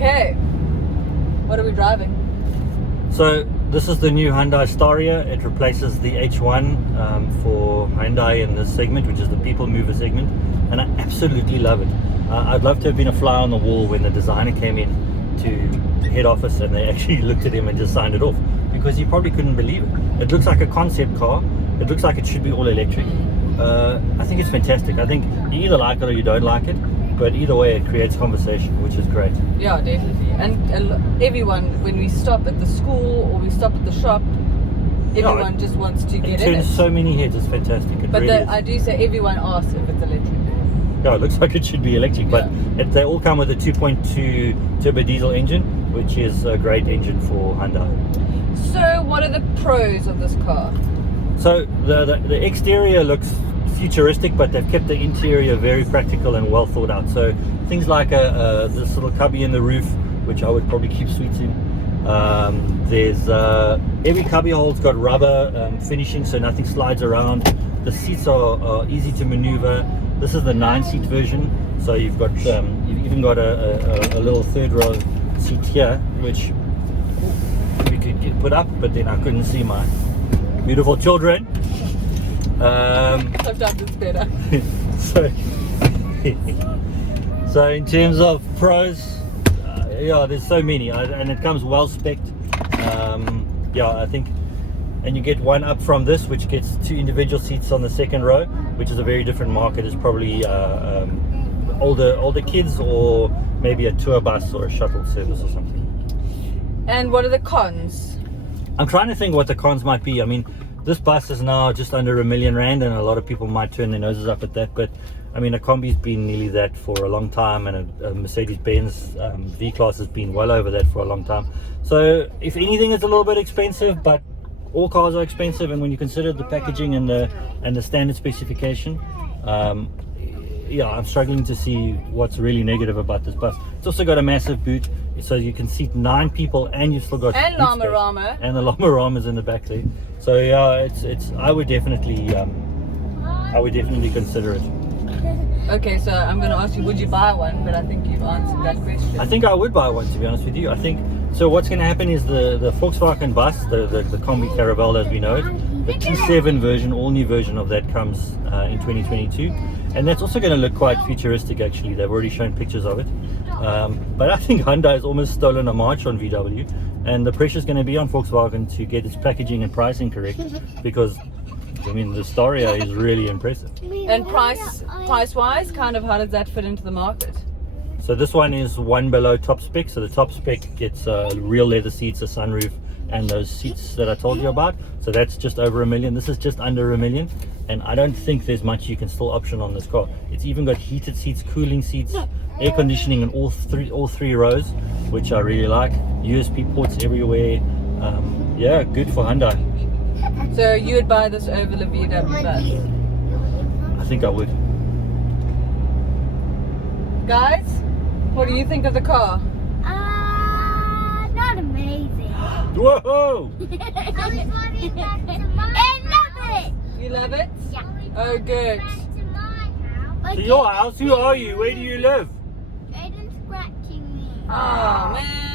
Okay. What are we driving? So this is the new Hyundai Staria. It replaces the H1 for Hyundai in this segment, which is the people mover segment, and I absolutely love it. I'd love to have been a fly on the wall when the designer came in to head office and they actually looked at him and just signed it off, because he probably couldn't believe it. It looks like a concept car. It looks like it should be all electric. I think it's fantastic. I think you either like it or you don't like it, but either way it creates conversation, which is great. Yeah, definitely. And everyone, when we stop at the school or we stop at the shop, everyone just wants to get in it. It turns so many heads. It's fantastic. But I do say everyone asks if it's electric. Yeah, it looks like it should be electric, but they all come with a 2.2 turbo diesel engine, which is a great engine for Hyundai. So what are the pros of this car? So the exterior looks futuristic, but they've kept the interior very practical and well thought out. So things like this little cubby in the roof, which I would probably keep sweets in. There's every cubby hole's got rubber finishing, so nothing slides around. The seats are easy to maneuver. This is the 9-seat version, so you've even got a little third row seat here, which we could put up, but then I couldn't see my beautiful children. Sometimes it's better. So in terms of pros, yeah, there's so many, and it comes well spec'd. Yeah, I think, and you get one up from this, which gets 2 individual seats on the second row, which is a very different market. It's probably older kids, or maybe a tour bus or a shuttle service or something. And what are the cons? I'm trying to think what the cons might be. I mean, this bus is now just under R1 million, and a lot of people might turn their noses up at that, but I mean, a combi's been nearly that for a long time, and a Mercedes-Benz V-Class has been well over that for a long time. So if anything, it's a little bit expensive, but all cars are expensive, and when you consider the packaging and the standard specification, yeah, I'm struggling to see what's really negative about this bus. It's also got a massive boot, so you can seat 9 people, and you've still got and llama and the llama ramas in the back there. So yeah, it's I would definitely consider it. Okay, so I'm going to ask you, would you buy one? But I think you've answered that question. I think I would buy one, to be honest with you. I think so. What's going to happen is the Volkswagen bus, the Combi Caravelle as we know it, the T7 version, all new version of that comes in 2022, and that's also going to look quite futuristic. Actually, they've already shown pictures of it. But I think Hyundai has almost stolen a march on VW, and the pressure is going to be on Volkswagen to get its packaging and pricing correct, because I mean, the Staria is really impressive. And price-wise, kind of, how does that fit into the market? So this one is one below top spec. So the top spec gets real leather seats, a sunroof, and those seats that I told you about. So that's just over R1 million. This is just under R1 million, and I don't think there's much you can still option on this car. It's even got heated seats, cooling seats, air conditioning in all three rows, which I really like. USB ports everywhere. Yeah, good for Hyundai. So you would buy this over the VW bus? I think I would. Guys, what do you think of the car? Not amazing. Whoa! I love it. You love it? Yeah. Oh, good. To your house? Who are you? Where do you live? Aiden's scratching me. Oh, man.